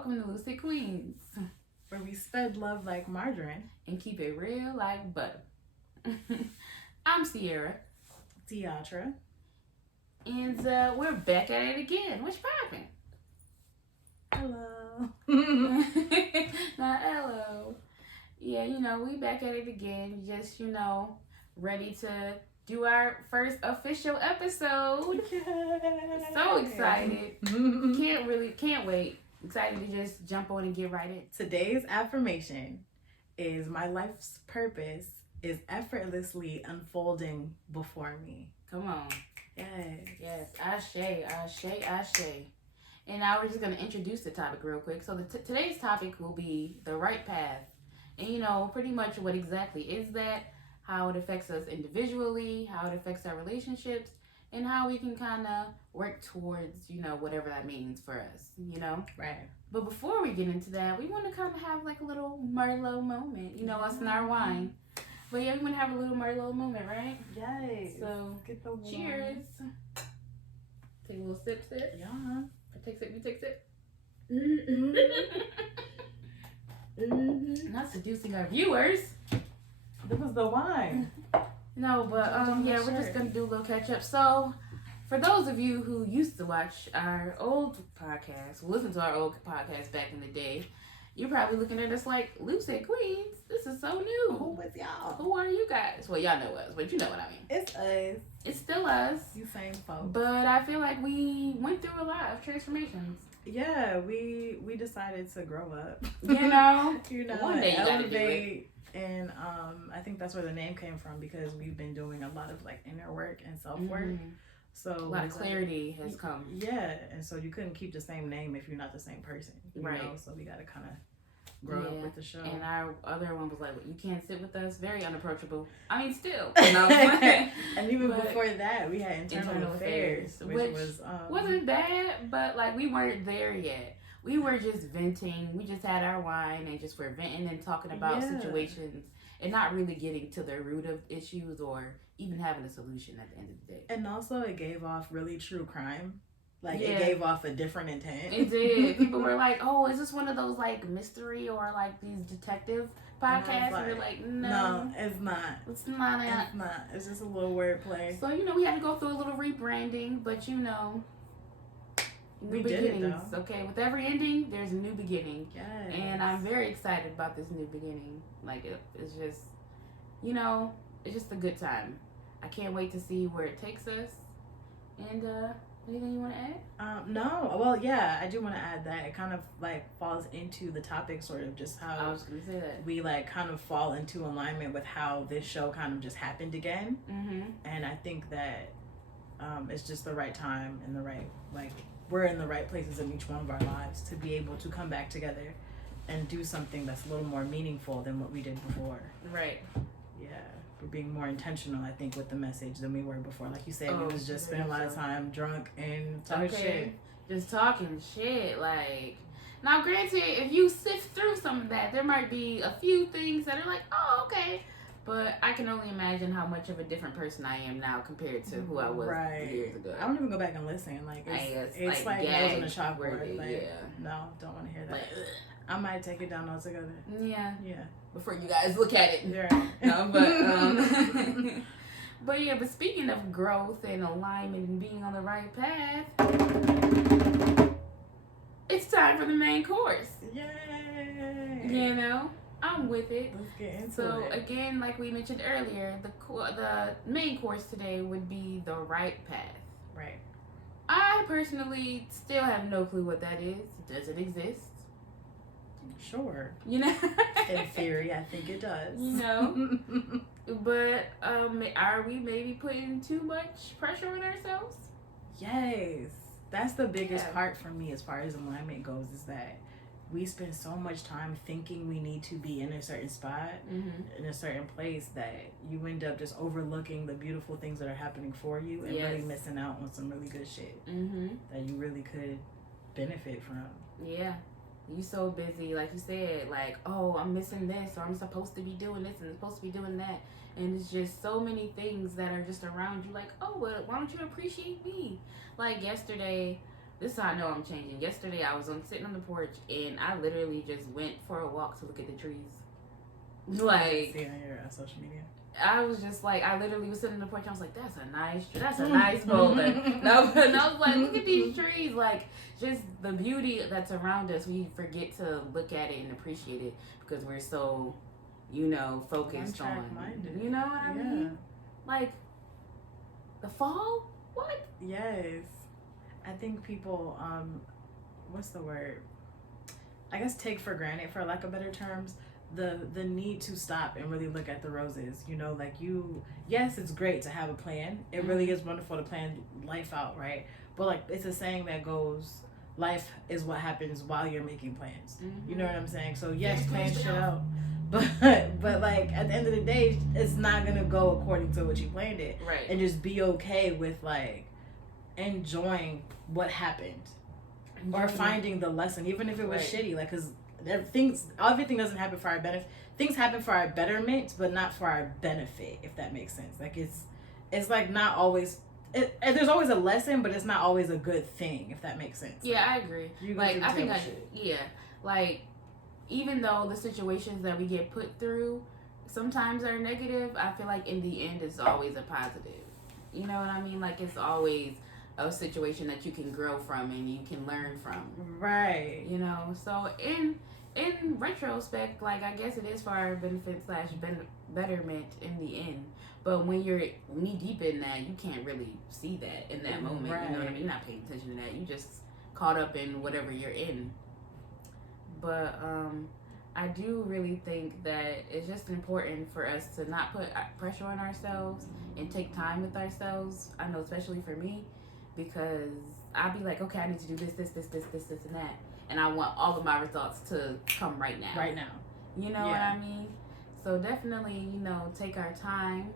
welcome to Lucid Queens, where we spread love like margarine and keep it real like butter. I'm Sierra. Tiatra. And we're back at it again. What's poppin'? Hello. Not hello. Yeah, we back at it again. Just, ready to do our first official episode. Yay. So excited. Can't wait. Excited to just jump on and get right in. Today's affirmation is my life's purpose is effortlessly unfolding before me. Come on. Yes. Ashe. And now we're just going to introduce the topic real quick. So today's topic will be the right path. And, pretty much what exactly is that, how it affects us individually, how it affects our relationships, and how we can kind of work towards, whatever that means for us, Right. But before we get into that, we want to kind of have like a little Merlot moment, us and our wine. But yeah, we want to have a little Merlot moment, right? Yes. So, get the cheers. Take a little sip. Yeah. I take sip, you take sip. Mm-hmm. Mm-hmm. Not seducing our viewers. This was the wine. No, but we're just gonna do a little catch up. So, for those of you who used to watch our old podcast, listen to our old podcast back in the day, you're probably looking at us like, Lucid Queens, this is so new. Who was y'all? Who are you guys? Well, y'all know us, but you know what I mean. It's us. It's still us. You same folks. But I feel like we went through a lot of transformations. Yeah, we decided to grow up. One day you gotta do it. And I think that's where the name came from, because we've been doing a lot of like inner work and self work. Mm-hmm. So a lot of clarity has come. Yeah, and so you couldn't keep the same name if you're not the same person. Right. So we got to kind of grow up with the show. And our other one was like, you can't sit with us. Very unapproachable. I mean, still. And even before that, we had internal affairs, which was wasn't bad, but like we weren't there yet. We were just venting. We just had our wine and just were venting and talking about situations and not really getting to the root of issues or even having a solution at the end of the day. And also, it gave off really true crime. Like, it gave off a different intent. It did. People were like, oh, is this one of those, like, mystery or, like, these detective podcasts? And we're like, no. It's not. It's not. It's not. It's just a little wordplay. So, we had to go through a little rebranding, but, we did it, though. Okay, with every ending, there's a new beginning. Yes. And I'm very excited about this new beginning. Like, it's just, it's just a good time. I can't wait to see where it takes us. And, anything you want to add? No. Well, yeah, I do want to add that it kind of like falls into the topic, sort of just how I was going to say that. We like kind of fall into alignment with how this show kind of just happened again. Mm-hmm. And I think that it's just the right time and the right, like, we're in the right places in each one of our lives to be able to come back together and do something that's a little more meaningful than what we did before. Right. Yeah. We're being more intentional, I think, with the message than we were before. Like you said, we was just spending a lot of time drunk and talking shit. Just talking shit. Like, now granted, if you sift through some of that, there might be a few things that are like, oh, okay. But I can only imagine how much of a different person I am now compared to who I was years ago. I don't even go back and listen. Like, it's like nails on a chalkboard. Like, no, don't want to hear that. Like, I might take it down altogether. Yeah. Yeah. Before you guys look at it. Yeah. No, but speaking of growth and alignment and being on the right path, it's time for the main course. Yay! I'm with it. Let's get into it. So again, like we mentioned earlier, the main course today would be the right path. Right. I personally still have no clue what that is. Does it exist? Sure. In theory, I think it does. But are we maybe putting too much pressure on ourselves? Yes. That's the biggest part for me as far as alignment goes, is that we spend so much time thinking we need to be in a certain spot, in a certain place, that you end up just overlooking the beautiful things that are happening for you and really missing out on some really good shit that you really could benefit from. Yeah. You so busy, like you said, like, oh, I'm missing this, or I'm supposed to be doing this and I'm supposed to be doing that. And it's just so many things that are just around you, like, oh, well, why don't you appreciate me? Like yesterday, this is how I know I'm changing. Yesterday, I was sitting on the porch, and I literally just went for a walk to look at the trees. Like, see on your social media. I was just like, I literally was sitting on the porch. I was like, that's a nice boulder. No, and I was like, look at these trees. Like, just the beauty that's around us. We forget to look at it and appreciate it because we're so, focused on. You know what I mean? Like, the fall? What? Yes. I think people, what's the word? I guess take for granted, for lack of better terms, the need to stop and really look at the roses. Yes, it's great to have a plan. It really is wonderful to plan life out, right? But like, it's a saying that goes, life is what happens while you're making plans. You know what I'm saying? So yes, plan shit out. But like, at the end of the day, it's not gonna go according to what you planned it. Right. And just be okay with like enjoying what happened. Or finding the lesson, even if it was shitty, like, because everything doesn't happen for our benefit. Things happen for our betterment, but not for our benefit, if that makes sense. Like, it's like not always. There's always a lesson, but it's not always a good thing, if that makes sense. Yeah, I agree. Like, even though the situations that we get put through sometimes are negative, I feel like in the end it's always a positive. You know what I mean? Like, it's always a situation that you can grow from and you can learn from. Right. So in retrospect, like, I guess it is for our benefit / betterment in the end. But when you're knee deep in that, you can't really see that in that moment. Right. You know what I mean? You're not paying attention to that. You just caught up in whatever you're in. But I do really think that it's just important for us to not put pressure on ourselves and take time with ourselves. I know, especially for me, because I'll be like, okay, I need to do this, and that. And I want all of my results to come right now. Right now. You know what I mean? So definitely, take our time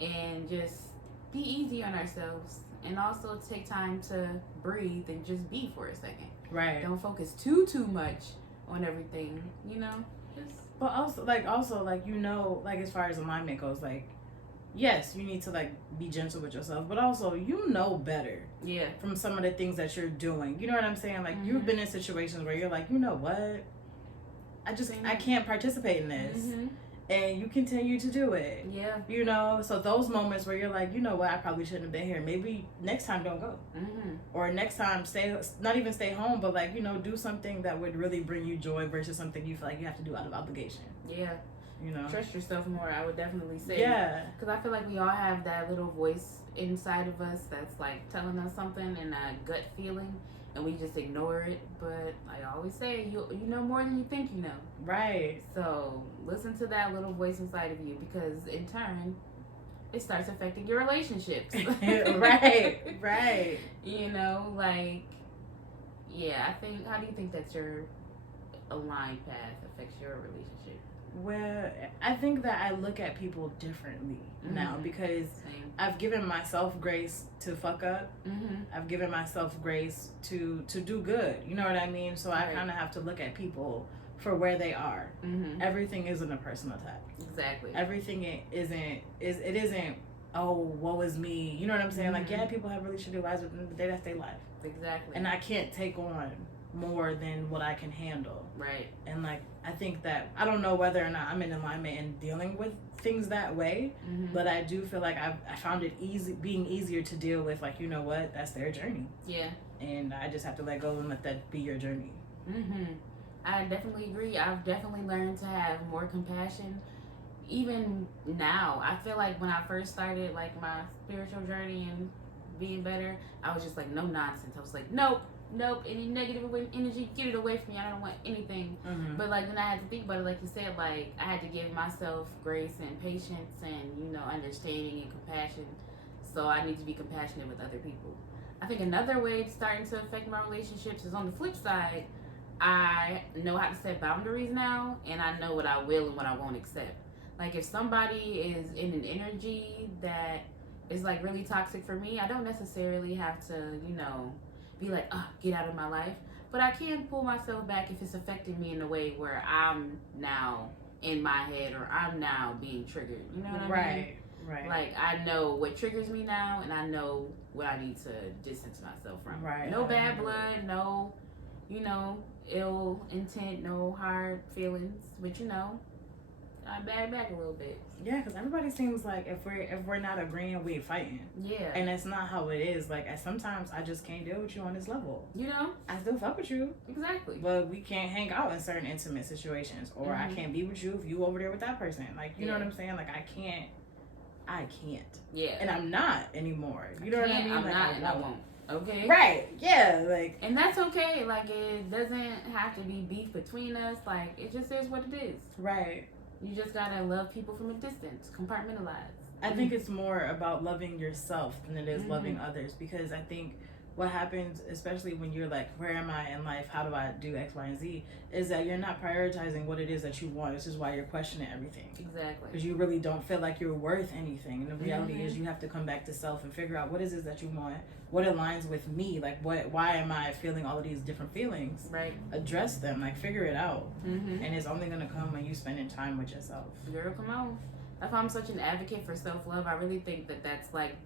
and just be easy on ourselves. And also take time to breathe and just be for a second. Right. Don't focus too much on everything, But also, like, as far as alignment goes, like, yes, you need to, like, be gentle with yourself, but also, better. Yeah. From some of the things that you're doing. You know what I'm saying? Like, you've been in situations where you're like, you know what? I can't participate in this. Mm-hmm. And you continue to do it. Yeah. So those moments where you're like, you know what? I probably shouldn't have been here. Maybe next time don't go. Mm-hmm. Or next time not even stay home, but like, do something that would really bring you joy versus something you feel like you have to do out of obligation. Yeah. Trust yourself more, I would definitely say. Yeah. Because I feel like we all have that little voice inside of us that's like telling us something and a gut feeling, and we just ignore it. But I always say, you know more than you think you know. Right. So listen to that little voice inside of you, because in turn, it starts affecting your relationships. Right. How do you think that your aligned path affects your relationship? Well, I think that I look at people differently now because I've given myself grace to fuck up. Mm-hmm. I've given myself grace to do good. You know what I mean? So Right. I kind of have to look at people for where they are. Mm-hmm. Everything isn't a personal attack. Exactly. Everything isn't. Oh, woe is me. You know what I'm saying? Like, yeah, people have really shitty lives, but at the end of the day, that's their life. Exactly. And I can't take on more than what I can handle. Right. And like, I think that I don't know whether or not I'm in alignment and dealing with things that way, but I do feel like I found it being easier to deal with. Like, you know what? That's their journey. Yeah. And I just have to let go and let that be your journey. I definitely agree. I've definitely learned to have more compassion. Even now, I feel like when I first started like my spiritual journey and being better, I was just like, no nonsense. I was like, nope, any negative energy, get it away from me. I don't want anything. But like, then I had to think about it, like you said, like I had to give myself grace and patience and understanding and compassion. So I need to be compassionate with other people. I think another way it's starting to affect my relationships is on the flip side. I know how to set boundaries now, and I know what I will and what I won't accept. Like, if somebody is in an energy that is like really toxic for me, I don't necessarily have to, be like, get out of my life. But I can pull myself back if it's affecting me in a way where I'm now in my head or I'm now being triggered. You know what I mean? Right. Right. Like, I know what triggers me now, and I know what I need to distance myself from. Right. No bad blood, no, ill intent, no hard feelings, but I bag back a little bit. Yeah, because everybody seems like if we're not agreeing, we're fighting. Yeah. And that's not how it is. Like, sometimes I just can't deal with you on this level. I still fuck with you. Exactly. But we can't hang out in certain intimate situations. Or I can't be with you if you over there with that person. Like, you know what I'm saying? Like, I can't. Yeah. And I'm not anymore. You know what I mean? I'm like, not, and I won't. Okay? Right. Yeah. Like. And that's okay. Like, it doesn't have to be beef between us. Like, it just is what it is. Right. You just gotta love people from a distance. Compartmentalize. I think it's more about loving yourself than it is loving others, because I think what happens, especially when you're like, where am I in life? How do I do X, Y, and Z? Is that you're not prioritizing what it is that you want. This is why you're questioning everything. Exactly. Because you really don't feel like you're worth anything. And the reality is you have to come back to self and figure out what is it that you want, what aligns with me, like why am I feeling all of these different feelings? Right. Address them, like figure it out. And it's only going to come when you spending time with yourself. Girl, come on. That's why I'm such an advocate for self-love. I really think that that's like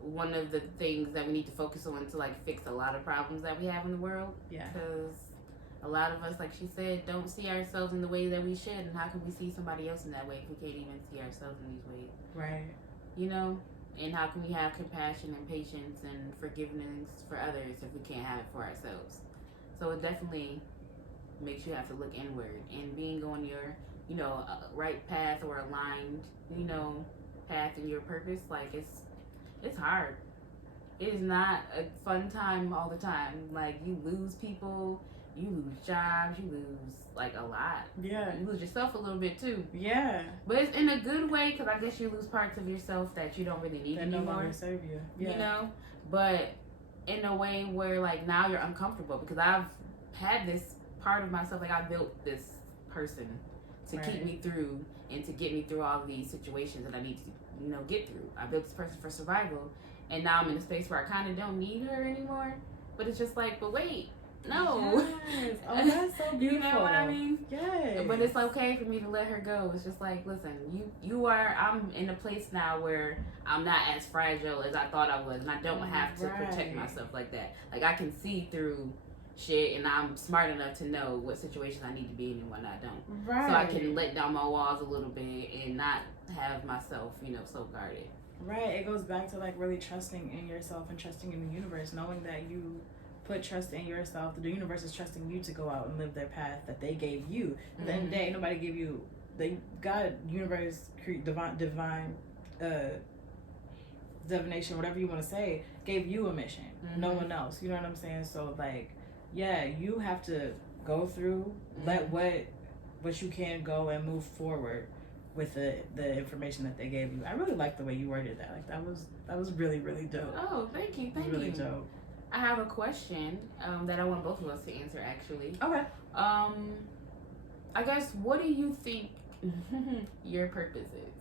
one of the things that we need to focus on to like fix a lot of problems that we have in the world. Yeah. Because a lot of us, like she said, don't see ourselves in the way that we should. And how can we see somebody else in that way if we can't even see ourselves in these ways? Right. And how can we have compassion and patience and forgiveness for others if we can't have it for ourselves? So it definitely makes you have to look inward, and being on your right path or aligned path in your purpose, like it's hard. It is not a fun time all the time. Like, you lose people, you lose jobs, you lose like a lot. Yeah. You lose yourself a little bit too. Yeah. But it's in a good way, because I guess you lose parts of yourself that you don't really need anymore. no longer serve you. Yeah. But in a way where like now you're uncomfortable, because I've had this part of myself, like I built this person to keep me through and to get me through all of these situations that I need to get through. I built this person for survival, and now I'm in a space where I kind of don't need her anymore. But it's just like, but wait, no. Yes. Oh, that's so beautiful. You know what I mean? Yes. But it's okay for me to let her go. It's just like, listen, I'm in a place now where I'm not as fragile as I thought I was, and I don't have to protect myself like that. Like, I can see through shit, and I'm smart enough to know what situations I need to be in and what I don't. Right. So I can let down my walls a little bit and not have myself, so guarded. Right. It goes back to like really trusting in yourself and trusting in the universe, knowing that you put trust in yourself. The universe is trusting you to go out and live their path that they gave you. At the end of the day, nobody gave you. God, universe, divine, divination, whatever you want to say, gave you a mission. No one else. You know what I'm saying? So like, yeah, you have to go through, let what you can go, and move forward with the information that they gave you. I really like the way you worded that. Like, that was really, really dope. Oh, thank you. Really dope. I have a question that I want both of us to answer, actually. Okay. I guess, what do you think your purpose is?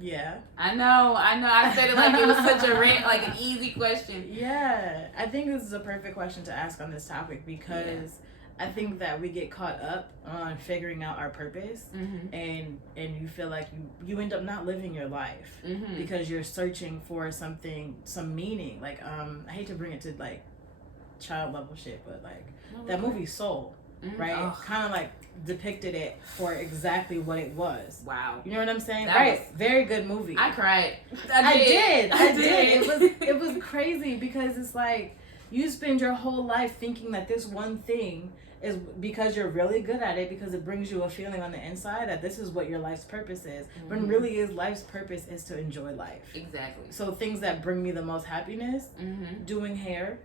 Yeah. I know. I said it like it was such a like an easy question. Yeah. I think this is a perfect question to ask on this topic, because I think that we get caught up on figuring out our purpose, and you feel like you end up not living your life because you're searching for something, some meaning. Like, I hate to bring it to like child level shit, but like that movie Soul, right? Kind of like depicted it for exactly what it was. Wow. You know what I'm saying? That right. was, very good movie. I cried. I did. It was crazy, because it's like you spend your whole life thinking that this one thing is, because you're really good at it, because it brings you a feeling on the inside that this is what your life's purpose is. When really is life's purpose is to enjoy life. Exactly. So things that bring me the most happiness, doing hair,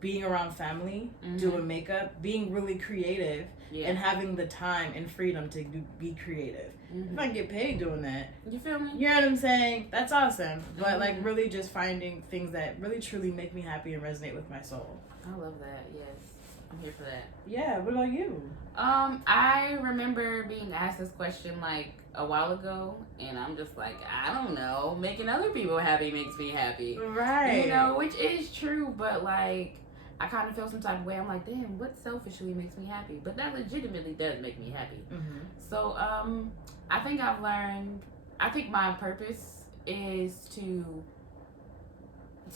being around family, doing makeup, being really creative, and having the time and freedom to be creative. If I can get paid doing that, you feel me? You know what I'm saying? That's awesome. But like, really just finding things that really truly make me happy and resonate with my soul. I love that. Yes, I'm here for that. Yeah. What about you? I remember being asked this question like a while ago, and I'm just like, I don't know. Making other people happy makes me happy. Right. Which is true, but like, I kind of feel some type of way. I'm like, damn, what selfishly makes me happy? But that legitimately does make me happy. So, I think I've learned I think my purpose is to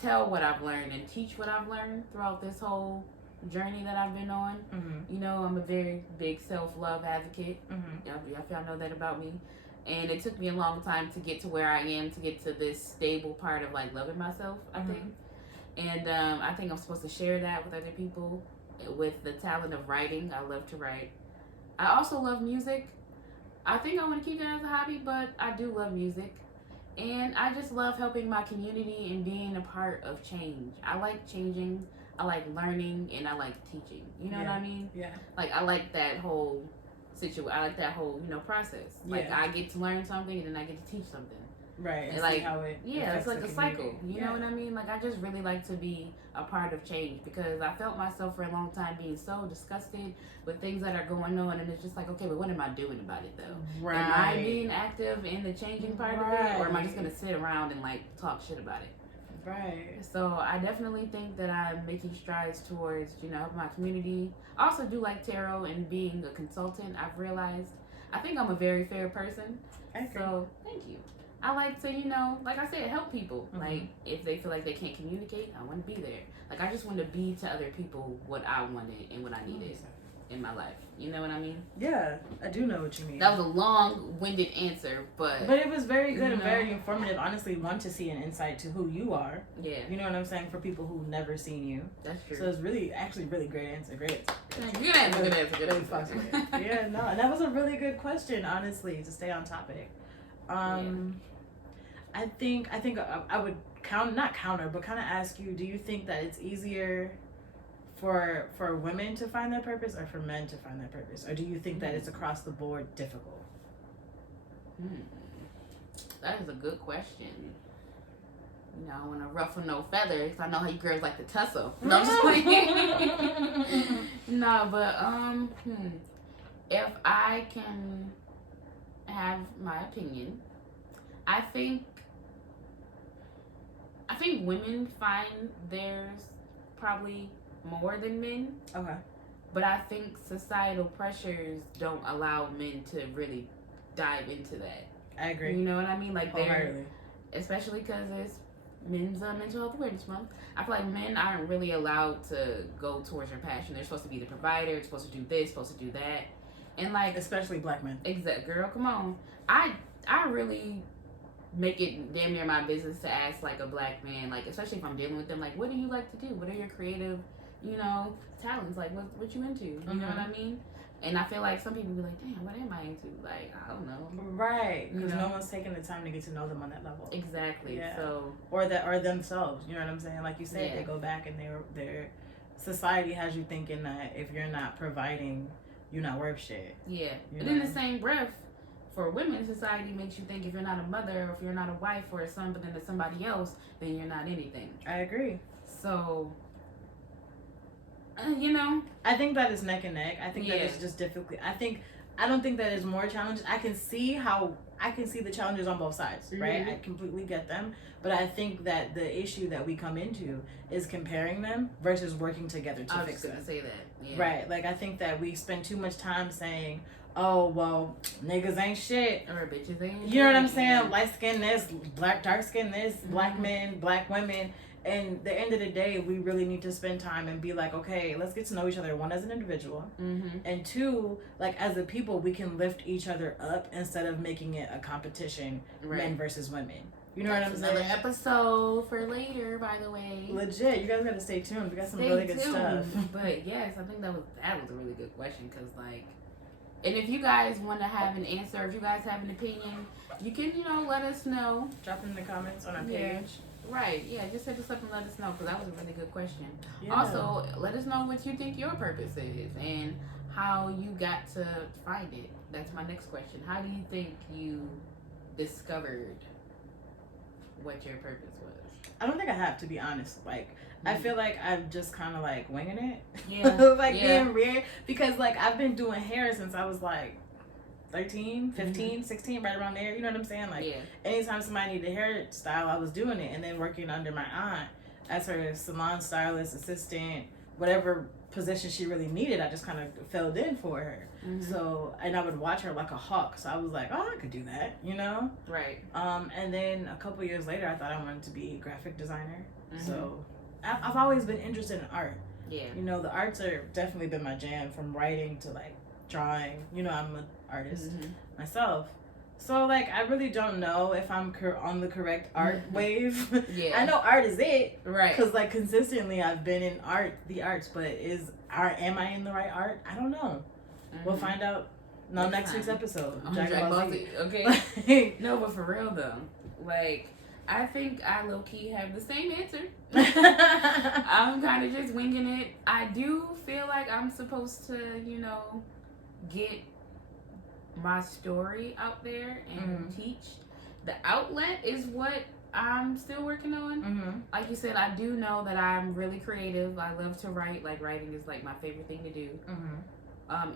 tell what I've learned and teach what I've learned throughout this whole journey that I've been on. Mm-hmm. You know, I'm a very big self-love advocate. Mm-hmm. Y'all know that about me. And it took me a long time to get to where I am, to get to this stable part of like loving myself, I Mm-hmm. think. And I think I'm supposed to share that with other people with the talent of writing. I love to write. I also love music. I think I want to keep that as a hobby, but I do love music. And I just love helping my community and being a part of change. I like changing, I like learning, and I like teaching. You know what I mean? Yeah. Like, I like that whole situation. I like that whole, process. Like, I get to learn something and then I get to teach something. Right. And like, see how it it's like the a cycle. community. You know what I mean? Like, I just really like to be a part of change because I felt myself for a long time being so disgusted with things that are going on, and it's just like, okay, but what am I doing about it though? Right. Am I being active in the changing part of it, or am I just gonna sit around and like talk shit about it? Right. So I definitely think that I'm making strides towards, helping my community. I also do like tarot and being a consultant. I've realized I think I'm a very fair person. Okay. So thank you. I like to, like I said, help people. Mm-hmm. Like, if they feel like they can't communicate, I want to be there. Like, I just want to be to other people what I wanted and what I needed in my life. You know what I mean? Yeah, I do know what you mean. That was a long-winded answer, but it was very good and very informative. Honestly, want to see an insight to who you are. Yeah. You know what I'm saying? For people who've never seen you. That's true. So it's really great answer. Great answer. Good answer. Yeah, no, and that was a really good question, honestly, to stay on topic. I think I would not counter, but kind of ask you, do you think that it's easier for women to find their purpose or for men to find their purpose? Or do you think that it's across the board difficult? That is a good question. I want to ruffle no feathers. I know how you girls like to tussle. No, I'm just playing. No, but if I can have my opinion, I think women find theirs probably more than men. Okay. But I think societal pressures don't allow men to really dive into that. I agree. You know what I mean? Like, wholeheartedly. Especially because it's Men's Mental Health Awareness Month. I feel like men aren't really allowed to go towards their passion. They're supposed to be the provider. They're supposed to do this, supposed to do that. And like, especially black men. Exact, girl, come on. I really make it damn near my business to ask like a black man, like, especially if I'm dealing with them, like, what do you like to do? What are your creative, talents? Like, what you into? You know what I mean? And I feel like some people be like, damn, what am I into? Like, I don't know. Right, because no one's taking the time to get to know them on that level. Exactly. Yeah. So, or themselves. You know what I'm saying? Like you said, they go back and their society has you thinking that if you're not providing, you're not worth shit. Yeah. But in the same breath, for women, society makes you think if you're not a mother, or if you're not a wife, or something to somebody else, then you're not anything. I agree. So, I think that is neck and neck. I think that it's just difficult. I don't think that is more challenges. I can see the challenges on both sides, right? I completely get them. But I think that the issue that we come into is comparing them versus working together to fix them. I was going to say that. Yeah. Right. Like, I think that we spend too much time saying, oh, well, niggas ain't shit. Or bitches ain't shit. You know what I'm saying? Light skin this, dark skin this, black men, black women. And at the end of the day, we really need to spend time and be like, okay, let's get to know each other. One, as an individual. And two, like, as a people, we can lift each other up instead of making it a competition, men versus women. You know what I'm saying? Another episode for later, by the way. Legit. You guys got to stay tuned. We got some really good stuff. But yes, I think that was a really good question because, like, and if you guys want to have an answer, if you guys have an opinion, you can, let us know. Drop it in the comments on our page. Right, yeah, just hit us up and let us know because that was a really good question. Yeah. Also, let us know what you think your purpose is and how you got to find it. That's my next question. How do you think you discovered what your purpose was? I don't think I have, to be honest. Like, I feel like I'm just kind of like winging it. Yeah. Being weird. Because, like, I've been doing hair since I was like 13, 15, 16, right around there. You know what I'm saying? Like, anytime somebody needed a hairstyle, I was doing it. And then working under my aunt as her salon stylist, assistant, whatever position she really needed, I just kind of filled in for her. Mm-hmm. So, and I would watch her like a hawk. So I was like, oh, I could do that, you know? Right. And then a couple years later, I thought I wanted to be a graphic designer. Mm-hmm. So I've always been interested in art. Yeah. You know, the arts are definitely been my jam, from writing to like drawing. You know, I'm an artist myself. So, like, I really don't know if I'm on the correct art wave. Yeah. I know art is it. Right. Because, like, consistently I've been in the arts, but am I in the right art? I don't know. We'll find out next week's episode. Dragon Ball Z. Okay. No, but for real, though, like, I think I low-key have the same answer. I'm kind of just winging it. I do feel like I'm supposed to, you know, get my story out there and teach. The outlet is what I'm still working on. Like you said, I do know that I'm really creative. I love to write. Like, writing is like my favorite thing to do.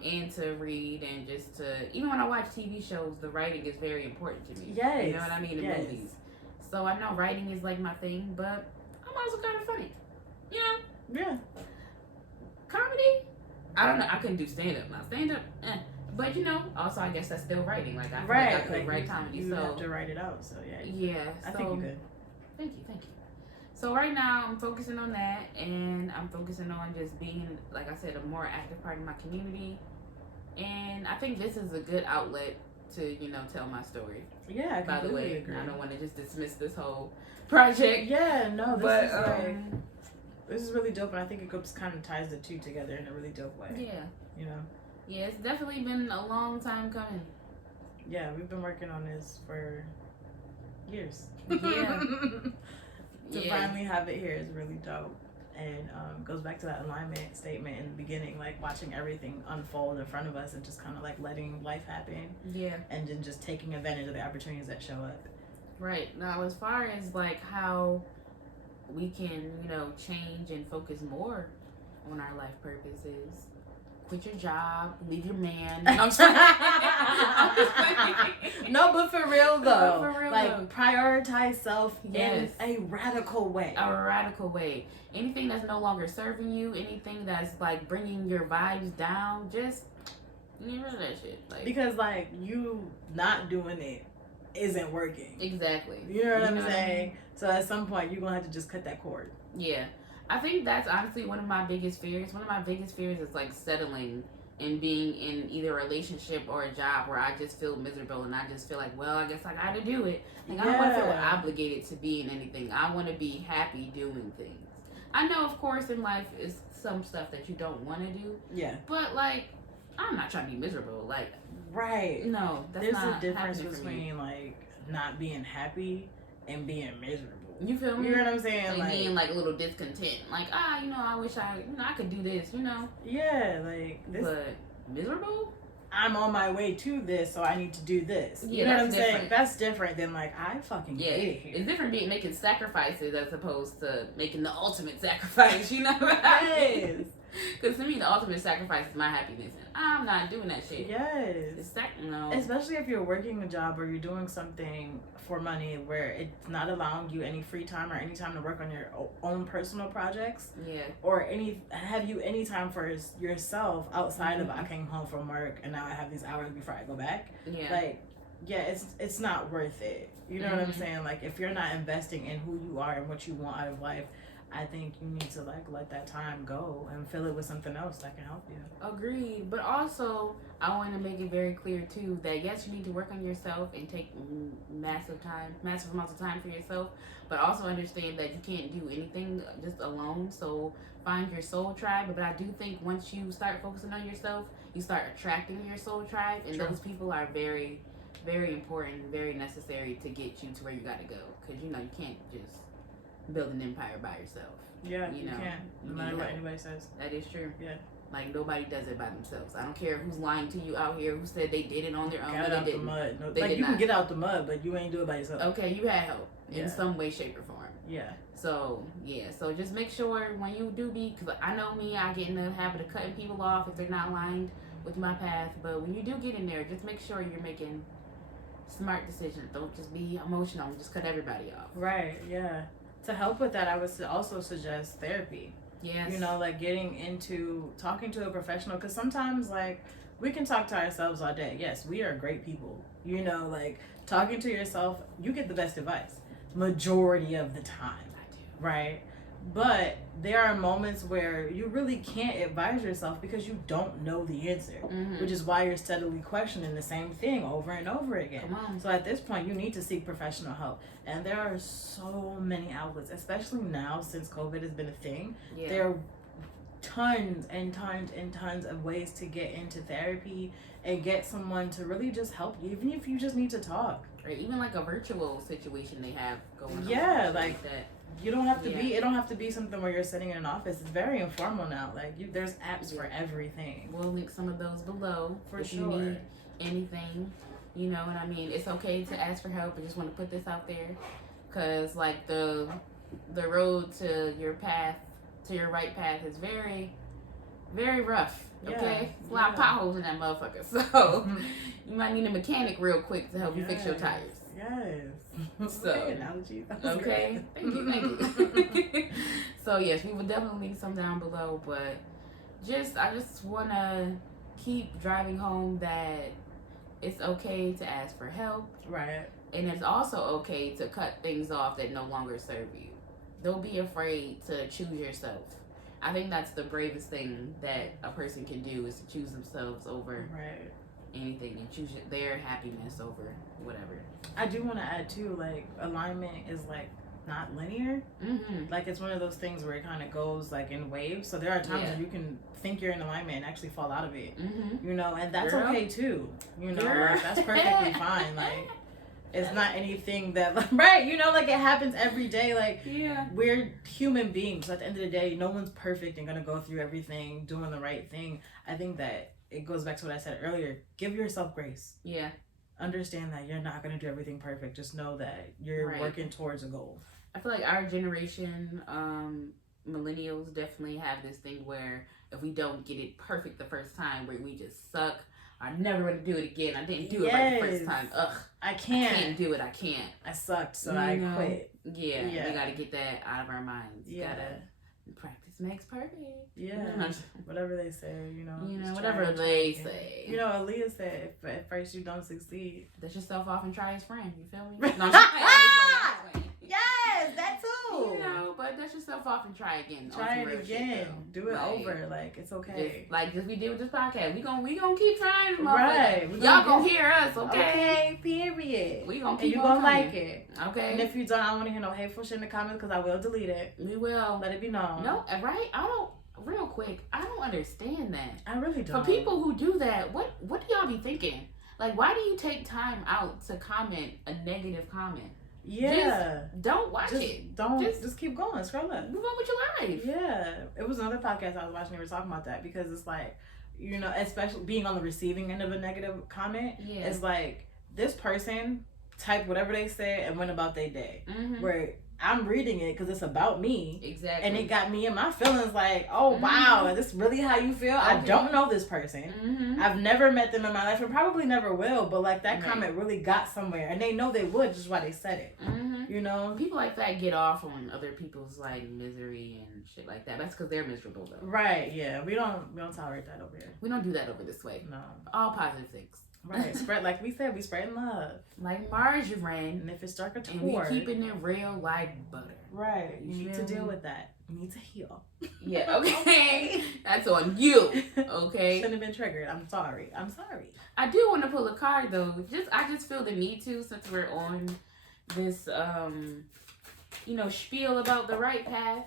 And to read, and just to, even when I watch TV shows, the writing is very important to me. Yes. You know what I mean? In movies. So I know writing is like my thing, but I'm also kind of funny. You know? Yeah. Comedy? I don't know. I couldn't do stand-up. Now, stand-up, But, you know, also I guess that's still writing. Like, I feel like I could write comedy. You so have to write it out, so yeah. Yeah. I think you could. Thank you. So right now I'm focusing on that, and I'm focusing on just being, like I said, a more active part of my community. And I think this is a good outlet to, you know, tell my story. Yeah, I By the way, agree. I don't want to just dismiss this whole project. Yeah, no, this is really dope, and I think it kind of ties the two together in a really dope way. Yeah. You know? Yeah, it's definitely been a long time coming. Yeah, we've been working on this for years. Yeah. To finally have it here is really dope. And goes back to that alignment statement in the beginning, like watching everything unfold in front of us and just kind of like letting life happen. Yeah. And then just taking advantage of the opportunities that show up. Right. Now, as far as like how we can, you know, change and focus more on our life purposes, quit your job, leave your man. No, I'm No, but for real though, like prioritize self in a radical way. A radical way. Anything that's no longer serving you, anything that's like bringing your vibes down, just get rid of that shit. Like, because like you not doing it isn't working. Exactly. You know what I'm saying? So at some point you're gonna have to just cut that cord. Yeah. I think that's honestly one of my biggest fears. One of my biggest fears is like settling and being in either a relationship or a job where I just feel miserable and I just feel like, well, I guess I gotta do it. Like, I don't want to feel obligated to be in anything. I want to be happy doing things. I know, of course, in life is some stuff that you don't want to do. Yeah. But like, I'm not trying to be miserable. Like, right. No, that's There's not a difference between like not being happy and being miserable. You feel me? You know what I'm saying? Like being like a little discontent. Like, you know, I wish I could do this, you know? Yeah, like this. But miserable? I'm on my way to this, so I need to do this. You know what I'm saying? That's different than like, I fucking hate it here. It's different making sacrifices as opposed to making the ultimate sacrifice, you know what I mean? Because to me, the ultimate sacrifice is my happiness. And I'm not doing that shit. Yes. No. Especially if you're working a job or you're doing something for money where it's not allowing you any free time or any time to work on your own personal projects. Yeah. Or have you any time for yourself outside of I came home from work and now I have these hours before I go back. Yeah. Like, yeah, it's not worth it. You know what I'm saying? Like, if you're not investing in who you are and what you want out of life, I think you need to like let that time go and fill it with something else that can help you. Agreed. But also, I want to make it very clear too that yes, you need to work on yourself and take massive amounts of time for yourself, but also understand that you can't do anything just alone. So find your soul tribe. But I do think once you start focusing on yourself, you start attracting your soul tribe, and those people are very, very important, very necessary to get you to where you got to go. Because you know you can't just build an empire by yourself. Yeah, you can't. No matter what anybody says. That is true. Yeah. Like, nobody does it by themselves. I don't care who's lying to you out here, who said they did it on their own. Get out the mud. No, like, you can get out the mud, but you ain't do it by yourself. Okay, you had help in some way, shape, or form. Yeah. So, so just make sure when you do because I know me, I get in the habit of cutting people off if they're not aligned with my path. But when you do get in there, just make sure you're making smart decisions. Don't just be emotional and just cut everybody off. Right, yeah. To help with that, I would also suggest therapy. Yes. You know, like getting into talking to a professional, because sometimes like we can talk to ourselves all day. Yes, we are great people. You know, like talking to yourself, you get the best advice majority of the time, right? But there are moments where you really can't advise yourself because you don't know the answer, which is why you're steadily questioning the same thing over and over again. So at this point, you need to seek professional help. And there are so many outlets, especially now since COVID has been a thing. Yeah. There are tons and tons and tons of ways to get into therapy and get someone to really just help you, even if you just need to talk. Or even like a virtual situation they have going on. Yeah, like that. You don't have to be. It don't have to be something where you're sitting in an office. It's very informal now. Like there's apps for everything. We'll link some of those below for if sure. You need anything, you know what I mean. It's okay to ask for help. I just want to put this out there, cause like the road to your path, to your right path, is very, very rough. Okay, a lot of potholes in that motherfucker. So you might need a mechanic real quick to help you fix your tires. Yes. So, analogy. Okay. Thank you. So yes, we will definitely link some down below, but I just wanna keep driving home that it's okay to ask for help. Right. And it's also okay to cut things off that no longer serve you. Don't be afraid to choose yourself. I think that's the bravest thing that a person can do, is to choose themselves over anything, and choose their happiness over whatever. I do want to add too, like alignment is like not linear. Like it's one of those things where it kind of goes like in waves. So there are times where you can think you're in alignment and actually fall out of it. You know, and that's okay too. You know, like, that's perfectly fine. Like it's not anything that you know, like it happens every day. Like we're human beings. So at the end of the day, no one's perfect and gonna go through everything doing the right thing. I think that it goes back to what I said earlier. Give yourself grace. Yeah. Understand that you're not going to do everything perfect. Just know that you're working towards a goal. I feel like our generation, millennials, definitely have this thing where if we don't get it perfect the first time, where we just suck, I never want to do it again. I didn't do it right the first time. Ugh. I can't do it. I can't. I sucked, so I quit. Yeah. We got to get that out of our minds. Gotta practice makes perfect. Yeah. Whatever they say, you know. Whatever they say. You know, Aaliyah said, if at first you don't succeed, dust yourself off and try his friend. You feel me? No, yes, that too. You know, but dust yourself off and try again. Try it again. Do it over. Like it's okay. Just we did with this podcast. We gonna keep trying. Right. Y'all gonna hear us, okay? Okay. Period. We gonna keep. And you gonna like it, okay? And if you don't, I don't want to hear no hateful shit in the comments because I will delete it. We will. Let it be known. No, right? I don't. Real quick, I don't understand that. I really don't. For people who do that, what do y'all be thinking? Like, why do you take time out to comment a negative comment? Yeah. Just don't watch it. Just keep going. Scroll up. Move on with your life. Yeah. It was another podcast I was watching. They were talking about that because it's like, you know, especially being on the receiving end of a negative comment, it's like this person typed whatever they said and went about their day. Where I'm reading it because it's about me. Exactly. And it got me in my feelings like, oh, wow, is this really how you feel? Okay. I don't know this person. I've never met them in my life and probably never will. But, like, that comment really got somewhere. And they know they would, just why they said it. You know? People like that get off on other people's, like, misery and shit like that. That's because they're miserable, though. Right, yeah. We don't tolerate that over here. We don't do that over this way. No. All positive things. Right. Spread, like we said, we spreading love. Like margarine. And if it's dark or and we keeping it real like butter. Right. You need to deal with that. You need to heal. Yeah, okay. That's on you. Okay. Shouldn't have been triggered. I'm sorry. I do want to pull a card though. I just feel the need to, since we're on this spiel about the right path.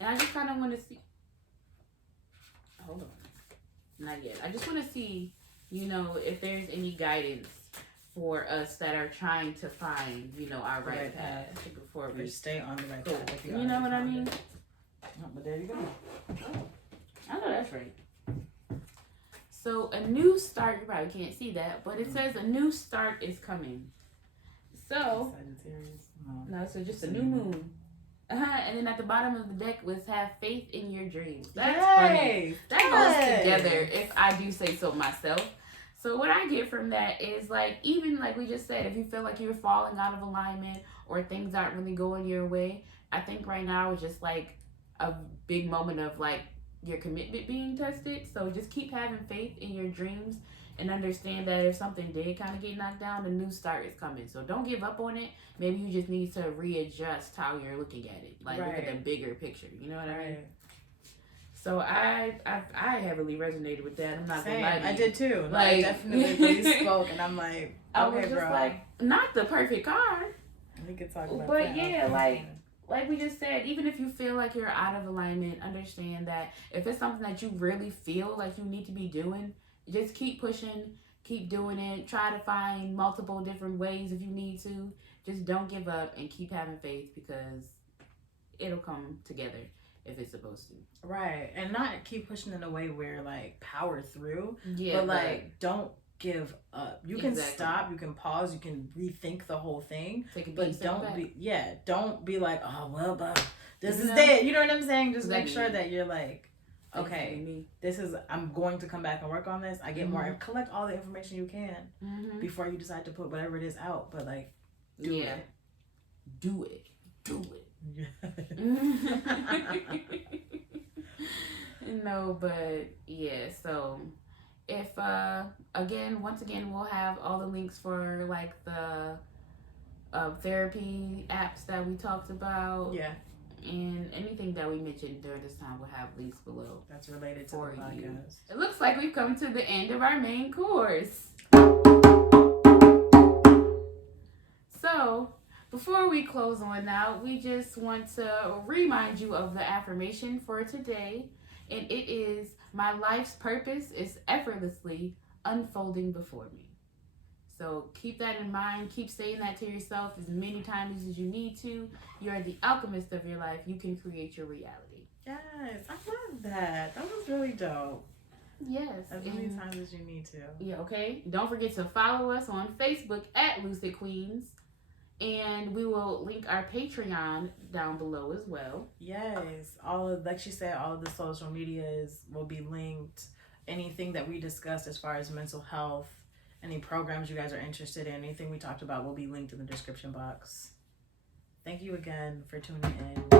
And I just kinda wanna see hold on. Not yet. I just wanna see if there's any guidance for us that are trying to find, our right path before we stay on the right path. You know what I mean? Oh, but there you go. I know that's right. So a new start, you probably can't see that, but it says a new start is coming. So, no, so just a new moon. And then at the bottom of the deck was have faith in your dreams. That's funny. That goes together, if I do say so myself. So what I get from that is like, even like we just said, if you feel like you're falling out of alignment or things aren't really going your way, I think right now is just like a big moment of like your commitment being tested. So just keep having faith in your dreams and understand that if something did kind of get knocked down, a new start is coming. So don't give up on it. Maybe you just need to readjust how you're looking at it. Like look at the bigger picture. You know what I mean? So I heavily resonated with that. I'm not gonna lie to you. I did too. Like I definitely spoke, and I'm like, okay, I was just bro. like, not the perfect card. We could talk about but that. Yeah, like we just said, even if you feel like you're out of alignment, understand that if it's something that you really feel like you need to be doing, just keep pushing, keep doing it. Try to find multiple different ways if you need to. Just don't give up and keep having faith because it'll come together if it's supposed to. Right. And not keep pushing in a way where like power through. Yeah. But like don't give up. You can stop, you can pause, you can rethink the whole thing. But don't be like, oh well, but this is dead. You know what I'm saying? Just make sure that you're like, okay, this is, I'm going to come back and work on this. I get more, collect all the information you can before you decide to put whatever it is out. But like, do it. No, but yeah, so if once again we'll have all the links for like the therapy apps that we talked about, and anything that we mentioned during this time we'll have links below that's related to the podcast. It looks like we've come to the end of our main course. So before we close on out, we just want to remind you of the affirmation for today. And it is, my life's purpose is effortlessly unfolding before me. So keep that in mind. Keep saying that to yourself as many times as you need to. You're the alchemist of your life. You can create your reality. Yes, I love that. That was really dope. Yes. As many times as you need to. Yeah, okay. Don't forget to follow us on Facebook at Lucid Queens. And we will link our Patreon down below as well. Yes. All of, like she said, all of the social medias will be linked. Anything that we discussed as far as mental health, any programs you guys are interested in, anything we talked about will be linked in the description box. Thank you again for tuning in.